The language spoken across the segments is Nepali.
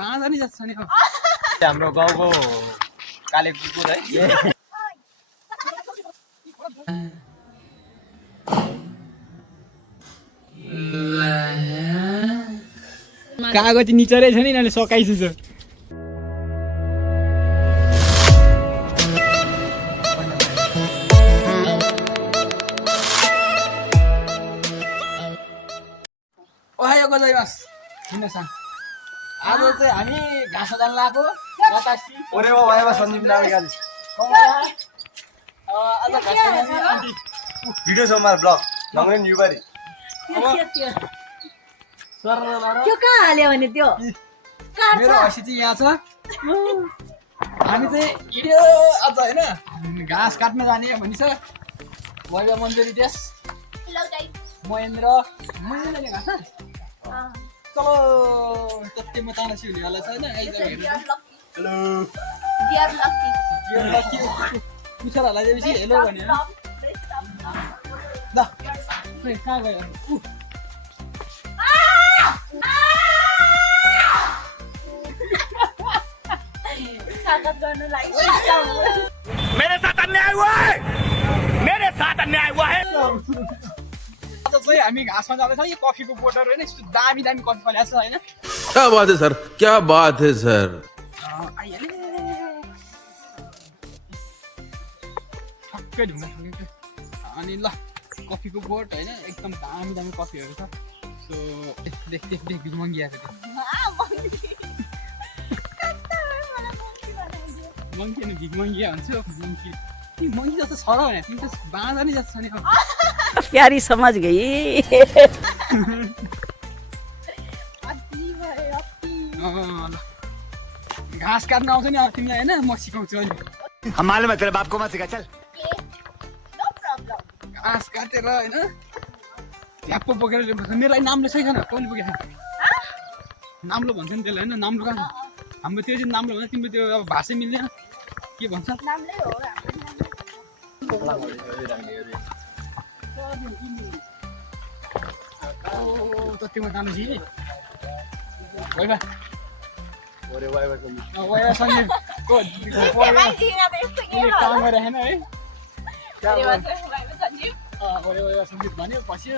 बाँझा नि जस्तो नि हाम्रो गाउँको काले कुकुर है। कागती निचरै छ नि यिनीहरूले सकाइछु छ ओहायो गजाइमास हिँड्नुहोस् आज चाहिँ हामी घाँस जान लागेको बतासी ओरे वाइवा सञ्जीव नामे गाडी आज घाँस खाने आन्टी भिडियो छ मेरो ब्लग नगरे न्युबारी त्यो कहाँ हाल्यो भने त्यो मेरो हसी चाहिँ यहाँ छ हामी चाहिँ हिँड्यो आज होइन घाँस काट्न जाने भनिन्छ वाइवा मन्जरी देश महेन्द्र जाने घाँस चलो त्यति म ताना हुने होला छैन हेलो पुच्छरहरूलाई दिएपछि हेलो भने ल कहाँ गयो मेरे साथ अन्याय हुआ है मेरे साथ अन्याय हुआ है आज चाहिँ हामी घाँसमा जाँदैछौँ यो कफीको बोटर होइन यस्तो दामी दामी कफी फलेको छ होइन क्या बात है सर क्या बात है सर ठक्कै ढुङ्गा ठुङ्गै अनि ल कफीको बोट होइन एकदम दामी दामी कफीहरू छ सो देख देख देख भिगमङ्गी आएको थियो मङ्की अनि भिगमङ्गी भन्छु मङ्की मङ्की जस्तो छ र भने तिमी त बाँझा नि जस्तो छ नि प्यारी समझ गई घाँस काट्न आउँछ नि अब तिमीलाई होइन म सिकाउँछु अहिले हमारे में तेरे बाप को मत सिखा चल घाँस काटेर होइन झ्याप्पो बोकेर ल्याउनुपर्छ मेरो लागि नाम्लो छैन कहिले बोकेको नाम्लो भन्छ नि त्यसलाई होइन नाम्लो कहाँ हाम्रो त्यो चाहिँ नाम्लो भन्छ तिम्रो त्यो अब भाषै मिल्दैन के भन्छ जतिमा जानु कि वाइवा वाइवा सञ्जीवको काम गरेन है वाइवा सञ्जीव भन्यो पछि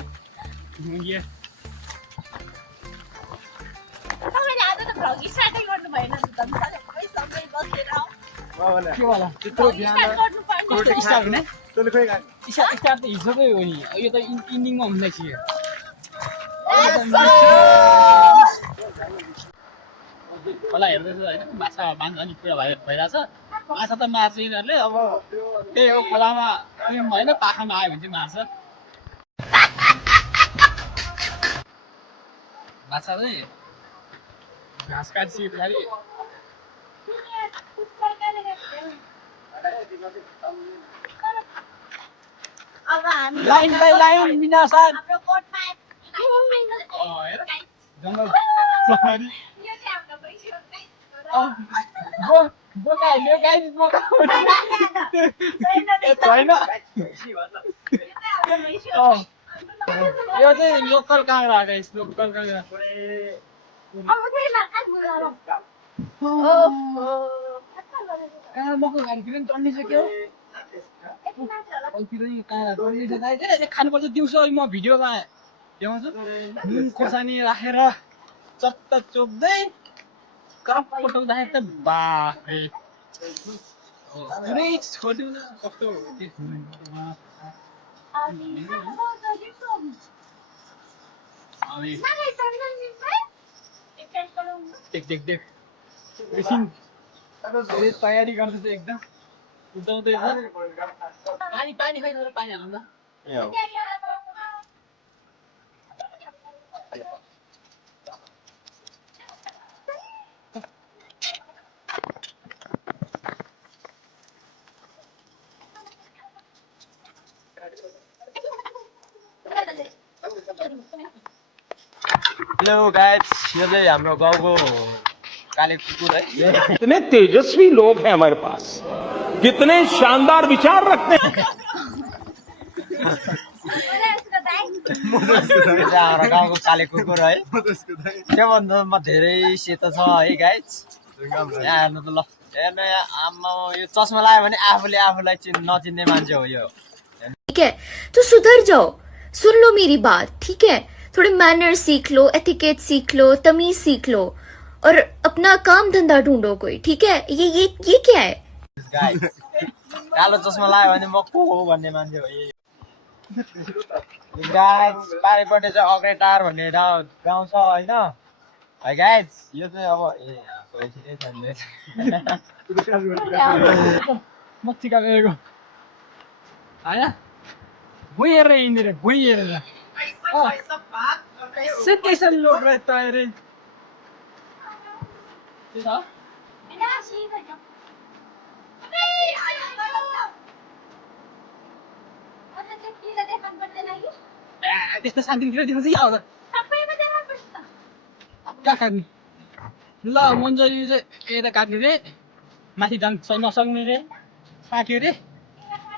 के होला त्यत्रो बिहान स्टार्ट हुने स्टार्ट त हिजोकै हो नि यो त इन्डिङमा हुँदैछ खोला हेर्दैछ होइन माछा बाँध्छ अनि पुरा भइरहेछ माछा त मार्छ यिनीहरूले अब त्यही हो खोलामा होइन पाखामा आयो भने चाहिँ मार्छ माछा चाहिँ घाँस काटिसके पछाडि लाइन बाई लाइन मिनासान जङ्गल सफारी बोकाइल्यो गाइस छैन यो चाहिँ लोकल काँक्रा गाइस लोकल काँक्रा काँक्रा मको खानतिर नि टन्निसक्यो खानुपर्छ दिउँसो म भिडियोमा देखाउँछु नुन खोर्सानी राखेर चट्ट चोप्दै कप पठाउँदाखेरि त बाफे पुरै छोड्यो न कस्तो देख देख देख एकछिन तयारी गर्दैछ एकदम उदाउँदैछ पानी पानी खै पानी हाल्नु त हेलो गाइस यो चाहिँ हाम्रो गाउँको काले कुकुर है। कितने तेजस्वी लोग हैं हमारे पास कितने शानदार विचार रखते हैं यो चाहिँ हाम्रो गाउँको काले कुकुर है त्योभन्दा म धेरै सेतो छ है गाइज यहाँ हेर्नु त ल हेर्नु यहाँ आम्मा यो चस्मा लगायो भने आफूले आफूलाई नचिन्ने मान्छे हो यो ठीक है तो सुधर जाओ सुन लो मेरी बात ठीक है थोड़े मैनर सीख लो एथिकेट सीख लो तमीज सीख लो और अपना काम धंधा ढूंढो कोई ठीक है ये क्या है गाइज कालो चस्मा लगायो भने म को हो भन्ने मान्छे हो यही गाइज पारिपट्टि चाहिँ अग्रेटार भन्ने गाउँ छ होइन है गाइज यो चाहिँ अब मच्छी काटेको होइन भुइँ हेरेर हिँडेर भुइँ हेरेर सिधै लोड रहता है रे त्यस्तो शान्ति दिनु चाहिँ आउँछ कहाँ काट्ने ल मन्जरी चाहिँ यता काट्ने रे माथि जान नसक्ने रे काट्यो रे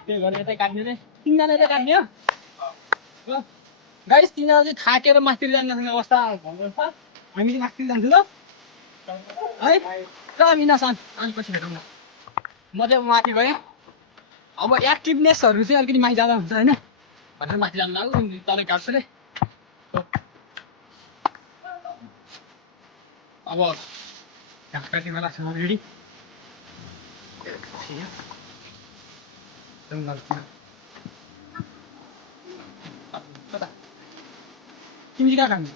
त्यो गरेर यतै काट्ने रे तिनजना यतै काट्ने हो गाइस तिनजना चाहिँ थाकेर माथि जाने अवस्था भएको छ हामी चाहिँ माथि जान्छु ल है र मिना सान अनि पछि भेटौँ न म चाहिँ माथि गएँ अब एक्टिभनेसहरू चाहिँ अलिकति माथि जाँदा हुन्छ होइन भनेर माथि जानु लाग्यो तलै काट्छु रे अब घाँस काट्ने लाग्छ रेडी तिमी कहाँ खानु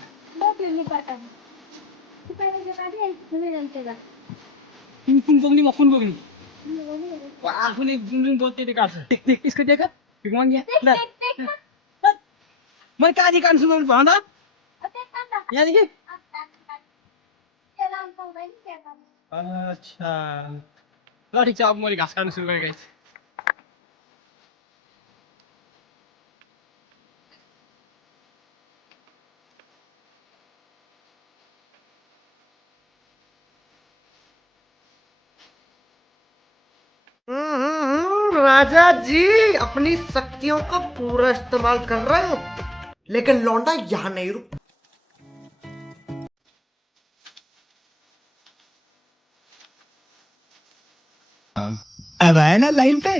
तिमी कुन बोक्ने म कुन बोक्ने आफूले जुन जुन बोक्ने त्यो काट्छ यसको देखा मैले कहाँदेखि काट्छु भन्दा यहाँदेखि अच्छा ल ठिक छ अब मैले घाँस काट्नु सुरु गरेँ गाइस राजा जी अपनी शक्तियों का पूरा इस्तेमाल कर रहे हैं लेकिन लौंडा यहाँ नहीं रुक अब आए ना लाइन पे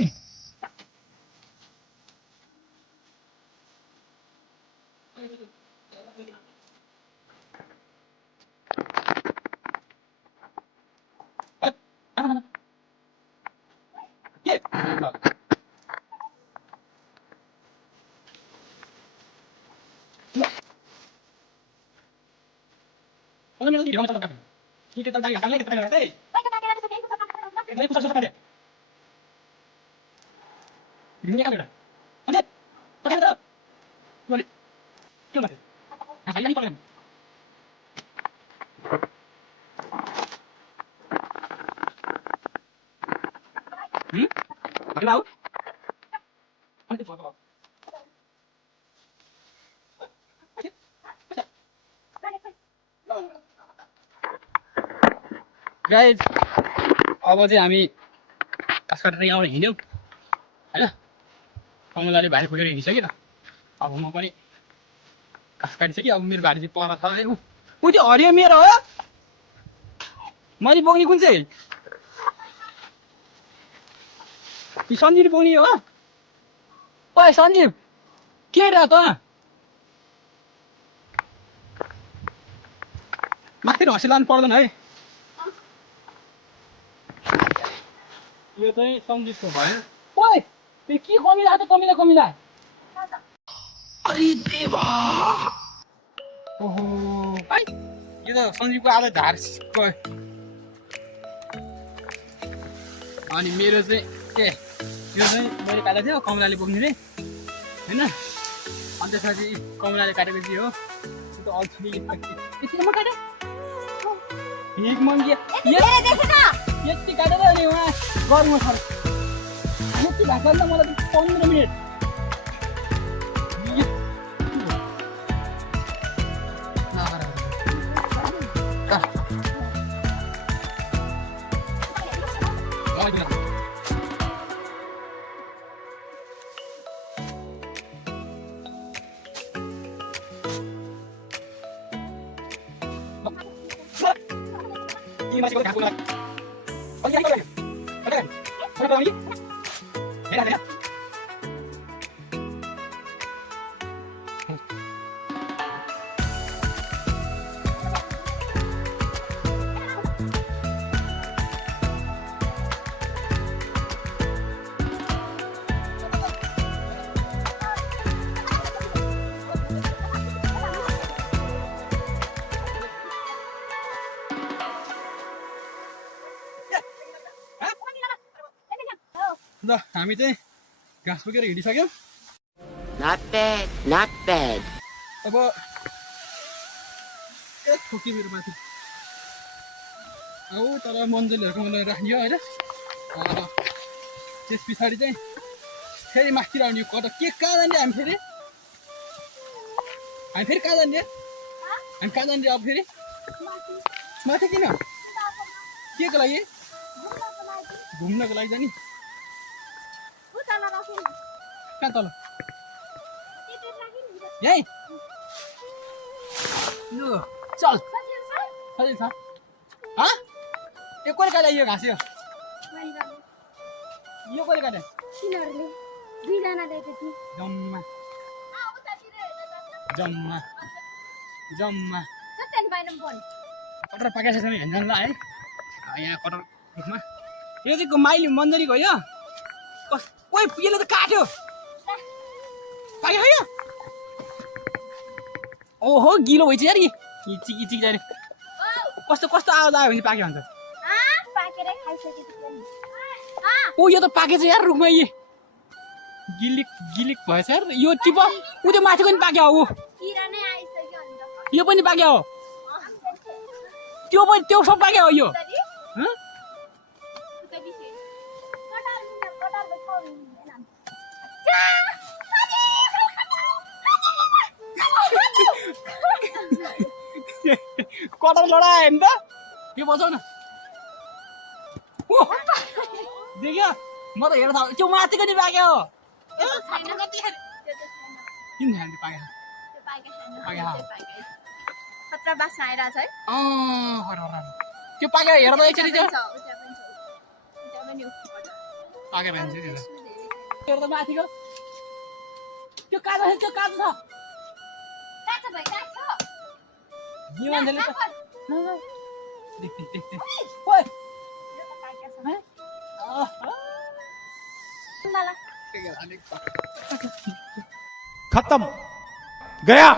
गाइस अब चाहिँ हामी घाँस काटेर यहाँ हिँड्यौँ होइन कमलाले भारी फुलेर हिँडिसक्यो अब म पनि घाँस काटिसकेँ अब मेरो भारी चाहिँ पर छ है ऊ त्यो हरियो मेरो हो मैले बोक्ने कुन चाहिँ सञ्जीव बोक्ने हो ओए सञ्जीव के र त माथि हँसी लानु पर्दैन है यो चाहिँ सञ्जीवको भयो ओए त्यो के कमिला त कमिला अरे देवा ओहो है यो त सञ्जीवको आधा धार गयो अनि मेरो चाहिँ यो चाहिँ मैले काटेको थियो कमलाले बोक्ने रे होइन अनि त्यसपछि कमलाले काटेपछि हो त्यो त अल्छी यति म काटेँ एक मन यति काटेर अनि उहाँ गर्नु छ यति भएको त मलाई 15 मिनट ल हामी चाहिँ घाँस बोकेर हिँडिसक्यौँ। Not bad, not bad. अब एक ठोकी मेरो माथि औ तर मन्जलहरूको मलाई राखियो होइन। त्यस पछाडि चाहिँ फेरि माथि आउने कता के कहाँ जाने हामी फेरि कहाँ जाने हामी कहाँ जाने अब फेरि माथि किन के को लागि घुम्नको लागि जाने कहाँ तल यही लु चल सजिलो छ यो कसले काट्यो यो घाँस यो कसले काट्यो जम्मा जम्मा जम्मा कटर पाकेको छ हेर्नु ल है यहाँ कटर रुखमा यो चाहिँ माइली मन्जरीको हो यो कोही यसले त काट्यो पाक्यो यो ओहो गिलो भइछ यार चिकी चिकी जाने कस्तो कस्तो आवाज आयो भने पाक्यो भन्छ ओ यो त पाकेछ यार रुखमा यी गिलिक गिलिक भएछ यार यो टिप उ त्यो माथिको पनि पाक्यो हो यो पनि पाक्यो हो त्यो सब पाक्यो हो यो कटर लडायो नि त के बचाउ न देख्यो म त हेर्दा त्यो माथिको नि पाक्यो हो किन खानु पाक्यो त्यो पाक्यो हेर्दा एकचोटि त्यो पाक्यो भन्छ हेर्दा माथिको त्यो कालो छ यो मान्छेले त देख ओइ खत्म गया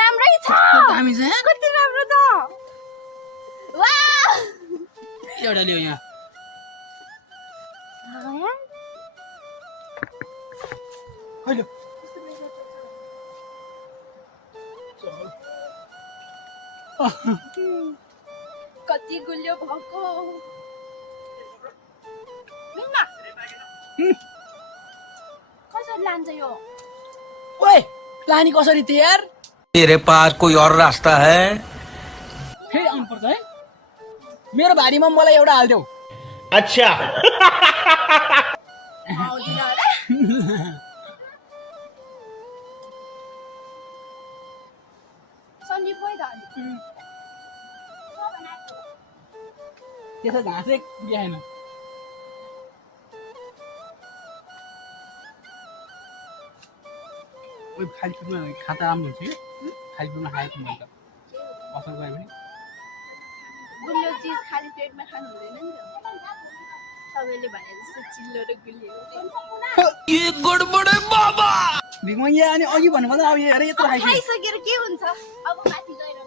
राम्रै छ दामी छ कति राम्रो छ वाह एउटा ल्याउ यहाँ हैलो कति गुलियो भएको कसरी लान्छ यो ओए लानी कसरी थियो यार तेरे पास कोई और रास्ता है फेरि आउनु पर्छ है मेरो भारीमा मलाई एउटा हाल्देऊ अच्छा सन्दीप खोइ त त्यसो घाँसै देखाएन ओइ फालफुलमा खाता राम्रो हुन्छ कि फालफुलमा खाएको मैले त असल गयो भने गुलियो चिज खाली पेटमा खानु हुँदैन नि त सबैले भने जस्तो चिल्लो र गुलियो ये गडबड है बाबा भिगमङ्गिया अनि अघि भन्नुभन्दा अब हेर यत्रो खाइसक्यो खाइसकेर के हुन्छ अब माथि गएर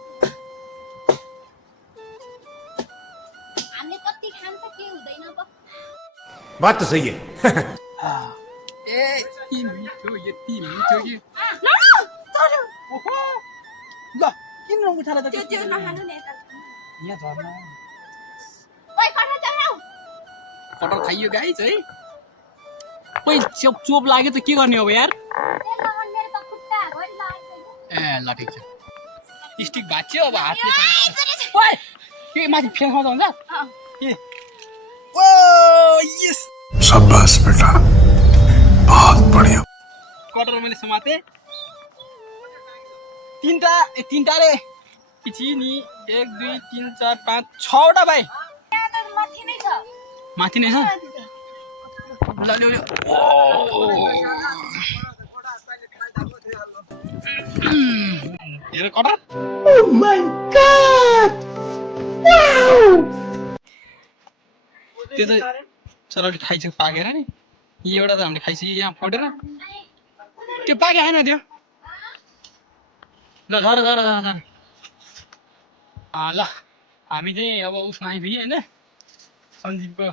हामीले कति खान्छ के हुँदैन त बात तो सही है ए यति मिठो कि ओहो ल किन उठाएर त त्यो नखानु नि यता यहाँ झर्ना ओइ कटा जाऊ कटर खाइयो गाइस है ओइ चोप लाग्यो त के गर्ने अब यार मेरो त खुट्टा घरि लाग्छ ए ल ठिक छ स्टिक भाच्यो अब हातले ओइ के माथि फेर्न हुन्छ के ओ यस शाबाश बेटा बहुत बढ़िया कटर मैले समाते तीनटा रे पछि नि 1 2 3 4 5 6वटा भाइ माथि नै छ ल ल्याउ हेर कटा Oh my god! त्यो त चराले खाइसक्यो पाकेर नि एउटा त हामीले खाइसक्यो यहाँ फटेर त्यो पाके आएन त्यो ल झर झर झर झर ल हामी चाहिँ अब उसमा आइपुग्यो होइन सञ्जीवको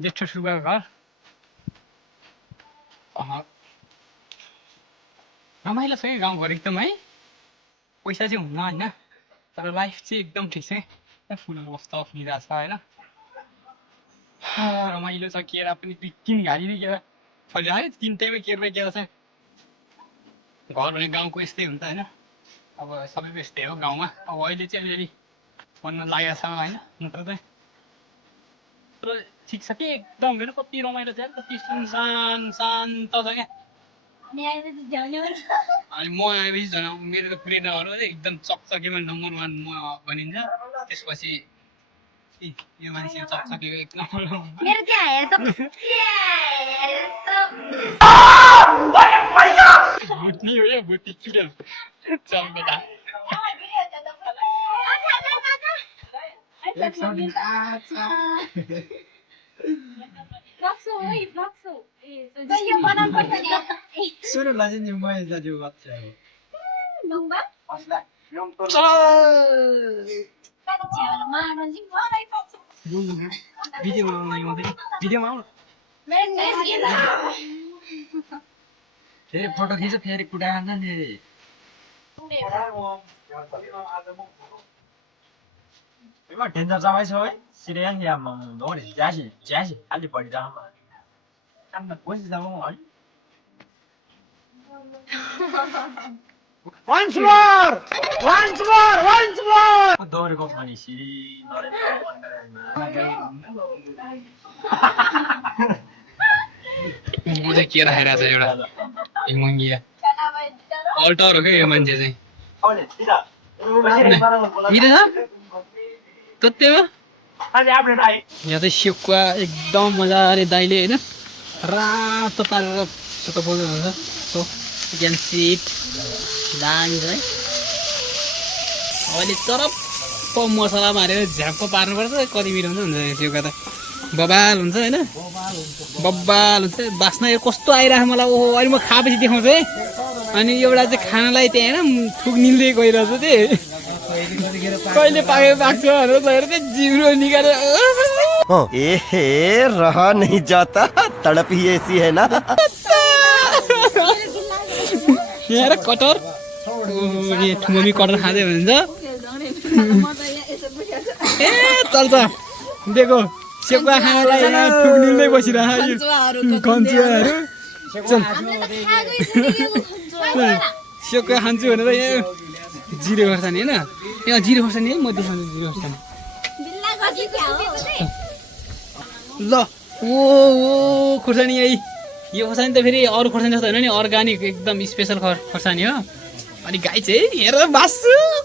जेठो सुब्बाको घर रमाइलो छ कि गाउँघर एकदम है पैसा चाहिँ हुन्न होइन तर लाइफ चाहिँ एकदम ठिक छ क्या फुलको कस्तो फुलिरहेको छ होइन रमाइलो छ केरा पनि 3 घारी नै केरा फलिरहेको 3 टाइममै केरा केरा छ घर भने गाउँको यस्तै हुन्छ होइन अब सबैको यस्तै हो गाउँमा अब अहिले चाहिँ अलिअलि मनमा लागेको छ होइन नत्र चाहिँ तर ठिक छ कि एकदम हेर्नु कति रमाइलो छ कति सुनसान शान्त छ क्या अनि म आएपछि झन् मेरो त पुरै नगर्नु एकदम चकचकेमा नम्बर 1 म भनिन्छ त्यसपछि यो मान्छे चकचकेको एक नम्बर भुट्नी हो यो भुट्नी चुडेल चल बेटा सुन लाजे नि म दाजु बच्चा भिडियो भिडियोमा आउनु फेरि फोटो खिच फेरि कुटा हान्छ नि डेन्जर जमाइ छ है सिरियस या म दोरी ज्यासी ज्यासी अलि बढी जाम काम त कोसिस जाम है Once more! Once more! Once more! दोरेको पनि सिरी म चाहिँ के राखेर छ एउटा हिमङ्गिया अल्टर हो क्या यो मान्छे चाहिँ यहाँ चाहिँ सेकुवा एकदम मजाले दाइले होइन रातो पारेर सेतो बोल्नु हुन्छ सो क्यान सिट दामी छ है अहिले चरप्प मसला हालेर झ्याप्प पार्नुपर्छ कति मिठो हुन्छ सेकुवा त बबाल हुन्छ होइन बब्बाल हुन्छ बास्ना यो कस्तो आइरहेको मलाई ओहो अहिले म खाएपछि देखाउँछु है अनि एउटा चाहिँ खानालाई त्यहाँ होइन थुक निल्दै गइरहेछ त्यही कहिले पाकेर पाक्छ भनेर लगेर चाहिँ जिब्रो निकालेर ए रहा नहीं जाता तड़प ही ऐसी है ना यहाँ कटर मम्मी कटर खाँदै भन्छ ए चल्छ दिएको सेकुवा खानालाई थुक निल्दै बसिरहेको कन्चुवाहरू सेकुवा खान्छु भनेर यहाँ जिरे खोर्सानी होइन यहाँ जिरे खोर्सानी है म देखाउँछु जिरे खोर्सानी ल ओ खोर्सानी यही यो खोर्सानी त फेरि अरू खोर्सानी जस्तो होइन नि अर्ग्यानिक एकदम स्पेसल खोर्सानी हो अनि गाई चाहिँ हेर मास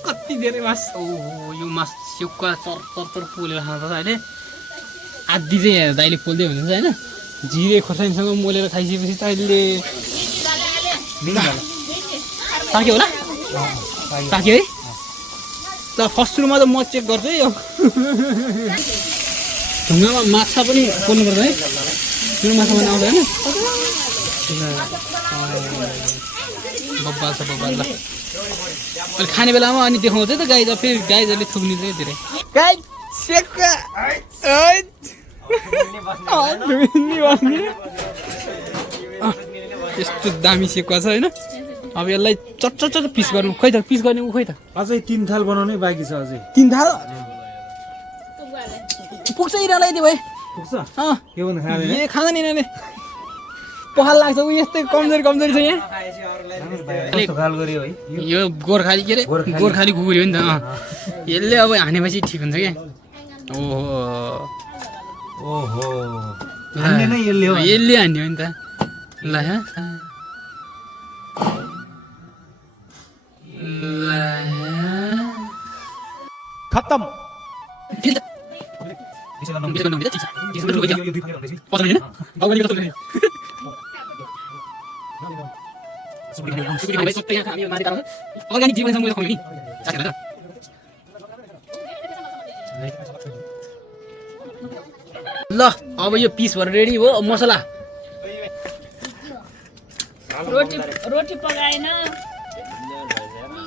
कति धेरै मास ओहो यो मास सेकुवा चर चर चर पोलेर खान्छ अहिले आधी चाहिँ दाइले पोल्दै हुनुहुन्छ होइन जिरे खोर्सानीसँग मोलेर खाइसकेपछि त अहिले पाक्यो होला पाक्यो है ल फर्स्ट सुरुमा त म चेक गर्छु है यो ढुङ्गामा माछा पनि पोल्नुपर्छ है सुरु माछा पनि आउँछ होइन बब्बाल छ बब्बाल ल अहिले खाने बेलामा अनि देखाउँछ त गाई त फेरि गाईहरूले थुक्ने चाहिँ धेरै गाई सेकुवा यस्तो दामी सेकुवा छ होइन अब यसलाई चट पिस गर्नु खोइ त पिस गर्ने ऊ खोइ त अझै 3 थाल बनाउनै बाँकी छ अझै 3 थाल पुग्छ इरालाई दियो भाइ पुग्छ अँ के भन्नु खाँदैन ए खाँदैन यिनीहरूले पखाल लाग्छ ऊ यस्तै कमजोरी छ यहाँ कस्तो खाल गर्यो है यो गोर्खाली के अरे गोर्खाली कुकुरी हो नि त यसले अब हानेपछि ठिक हुन्छ क्या ओहो ओहो हान्ने नै यसले हो यसले हान्ने हो नि त ल खत्म ल अब यो पिसहरू रेडी हो मसला रोटी पकाएन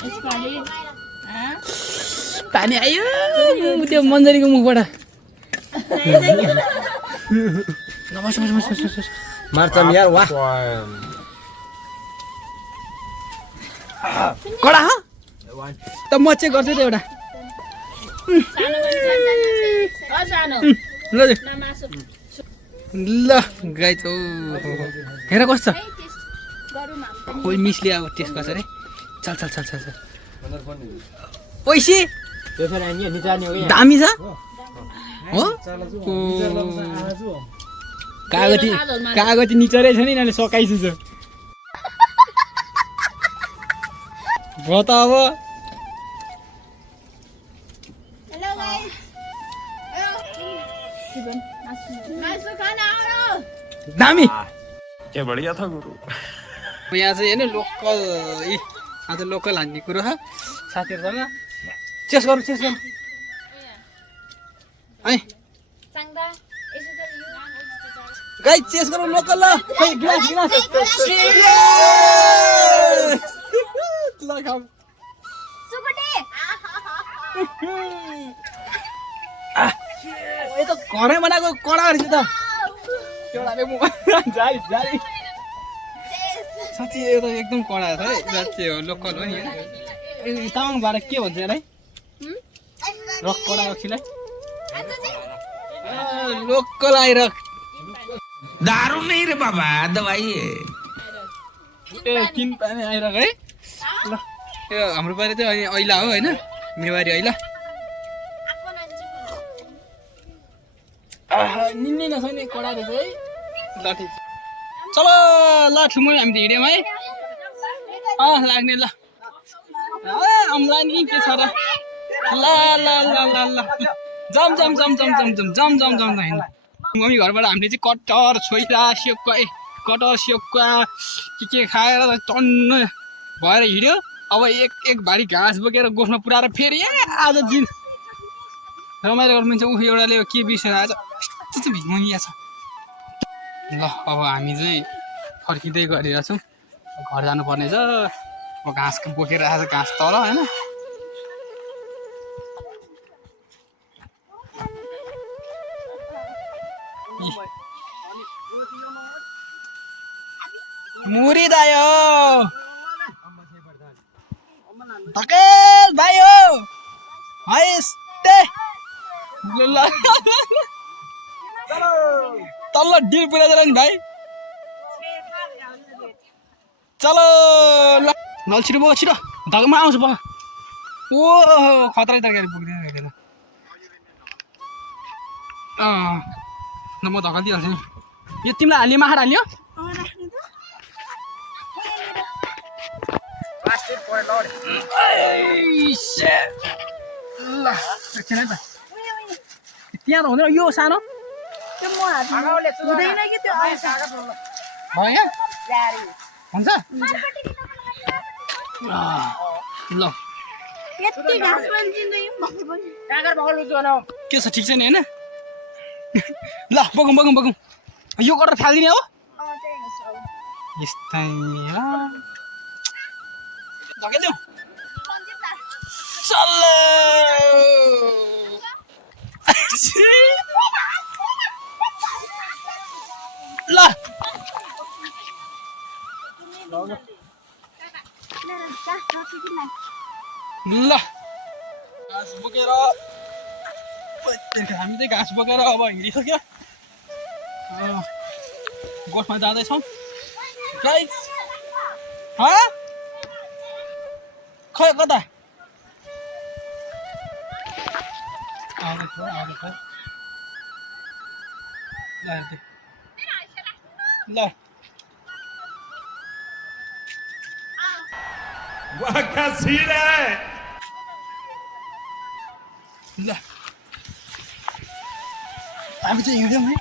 यसपालि पानी आयो त्यो मन्जरीको मुखबाट मार्छम यार वाह कडा त म चाहिँ गर्छु त एउटा सानो ल ल गाई त हेर कस्तो छ खोइ मिसले अब टेस्ट गर्छ अरे चल चल चल चल चल पैसे त्यो फेरि नि निचार्ने हो दामी छ हो कागती निचरै छ नि यिनीहरूले सकाइछु छ भयो त अब हेलो गाइस मासु खाना आउनु दामी क्या बढ़िया था गुरु यहाँ चाहिँ होइन लोकल आज लोकल हान्ने कुरो छ साथीहरूसँग चेस गरौँ है चांगदा यसो त यो गाई चेस गरौँ लोकल ल खै ग्लास ग्लास ल खाऊ सुकुटे यो त घरै बनाएको कडा रहेछ त एउटाले जारी जारी साँच्ची यो त एकदम कडा छ है साँच्ची हो लोकल हो नि तामाङबाट के भन्छ यसलाई रक कडा रक्सीलाई लोकल आइरक दारू नहीं रे बाबा दवाई है ए किन पानी आइरक है ल यो हाम्रो पारि चाहिँ ऐला हो होइन मेवारी ऐला निन्ने नसक्ने कडा रहेछ है ल ठिक चलो ल ठुमै हामी त हिँड्यौँ है लाग्ने ल अम्ला नि के छ र ल ल ल ल ल जम जम जम जम जम जम जम जम जम हिँड्नु मम्मी घरबाट हामीले चाहिँ कटहर छोइरा स्योक्का कटहर स्योक्का के खाएर टन्न भएर हिँड्यो अब एक भारी घाँस बोकेर गोठमा पुऱ्याएर फेरि आज दिन रमाइलो गर्नु मिल्छ एउटाले के बिर्सेर आज यस्तो चाहिँ भिडमङ्गिया छ ल अब हामी चाहिँ फर्किँदै गरिरहेछौँ घर जानुपर्ने छ अब घाँस बोकेर आएको छ घाँस तल होइन मुरी दायो धकेल भाइ हो तल्लो डिल पुऱ्याइदिएर नि भाइ चलो ल छिटो बोक छिटो धगमा आउँछ बा ओ खतरा तरकारी पुग्दैन भेटेन ल म धक्का दिइहाल्छु नि यो तिमीलाई हाल्यो माहार हाल्यो ल एकछिन है त त्यहाँ त हुँदैन यो सानो भयो हुन्छ ल के छ ठिक छ नि होइन ल बगौँ बगौँ बगौँ यो गरेर फालिदिने हो यस्तै धकेलिदिउँ चल ल ल घाँस बोकेर हामी चाहिँ घाँस बोकेर अब हिँडिसक्यो गोठमा जाँदैछौँ गाइस खै कता ल वाह क्या सीन है ल हामी चाहिँ हिँड्यौँ है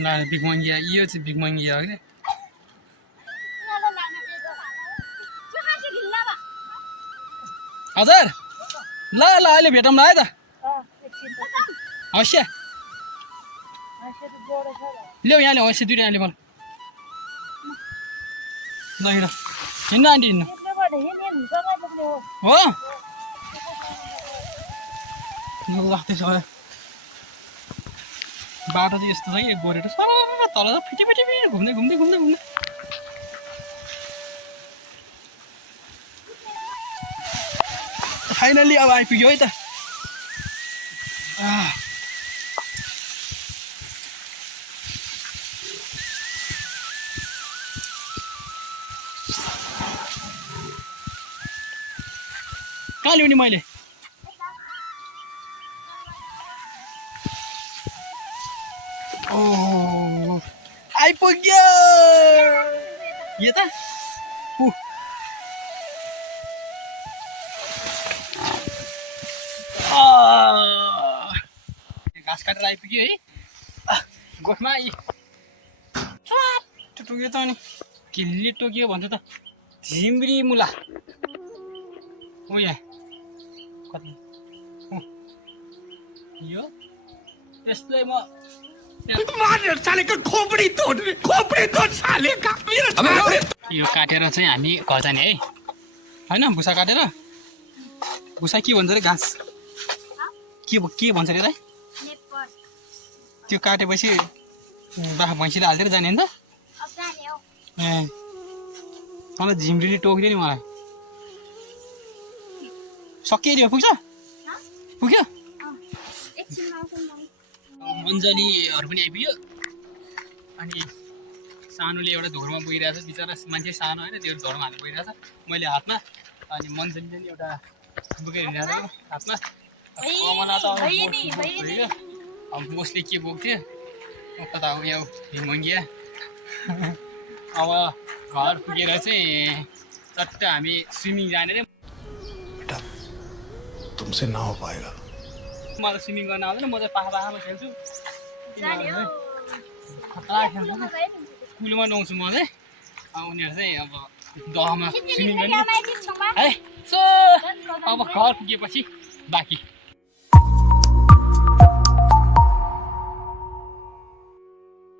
ल बिग मङ्गी यो चाहिँ बिग मङ्गी हो कि हजुर ल ल अहिले भेटौँ ल है त हँसिया ल्याऊ यहाँ ल्याऊ हँसिया दुइटा यहाँ ल्याऊ मलाई ल हिँड हिँड्नु आन्टी हिँड्नु हो लाग्दैछ बाटो चाहिँ यस्तो छ कि गोरेटो सर तल त फिटी घुम्दै घुम्दै घुम्दै घुम्दै फाइनली अब आइपुग्यो है त कहाँ ल्याउने मैले आइपुग्यो यो त घाँस काटेर आइपुग्यो है गोठमा टोक्यो त अनि किल्ली टोक्यो भन्छ त झिम्री मुला हो यहाँ कति यो यसलाई म यो काटेर चाहिँ हामी घर जाने है होइन भुसा काटेर भुसा के भन्छ अरे घाँस के भन्छ अरे त्यो काटेपछि बाख्रा भैँसीले हालिदिएर जाने नि त ए मलाई झिम्रीले टोकिदियो नि मलाई सकियो पुग्छ पुग्यो मन्जलीहरू पनि आइपुग्यो अनि सानोले एउटा धोरमा बोइरहेछ बिचरा मान्छे सानो होइन त्यो धोरमा हालेर बोइरहेछ मैले हातमा अनि मन्जलीले नि एउटा बोकेर हिँडिरहेको हातमा कमला त अब मोस्टली के बोक्थ्यो त अब यहाँ हिमङ्गिया अब घर पुगेर चाहिँ चट्ट हामी स्विमिङ जाने रे तुमसे ना हो पाएगा मलाई स्विमिङ गर्न आउँदैन म चाहिँ पाखामा खेल्छु खतरा खेल्छु स्कुलमा नुहाउँछु म चाहिँ उनीहरू चाहिँ अब दहमा स्विमिङ गर्ने है सो अब घर पुगेपछि बाँकी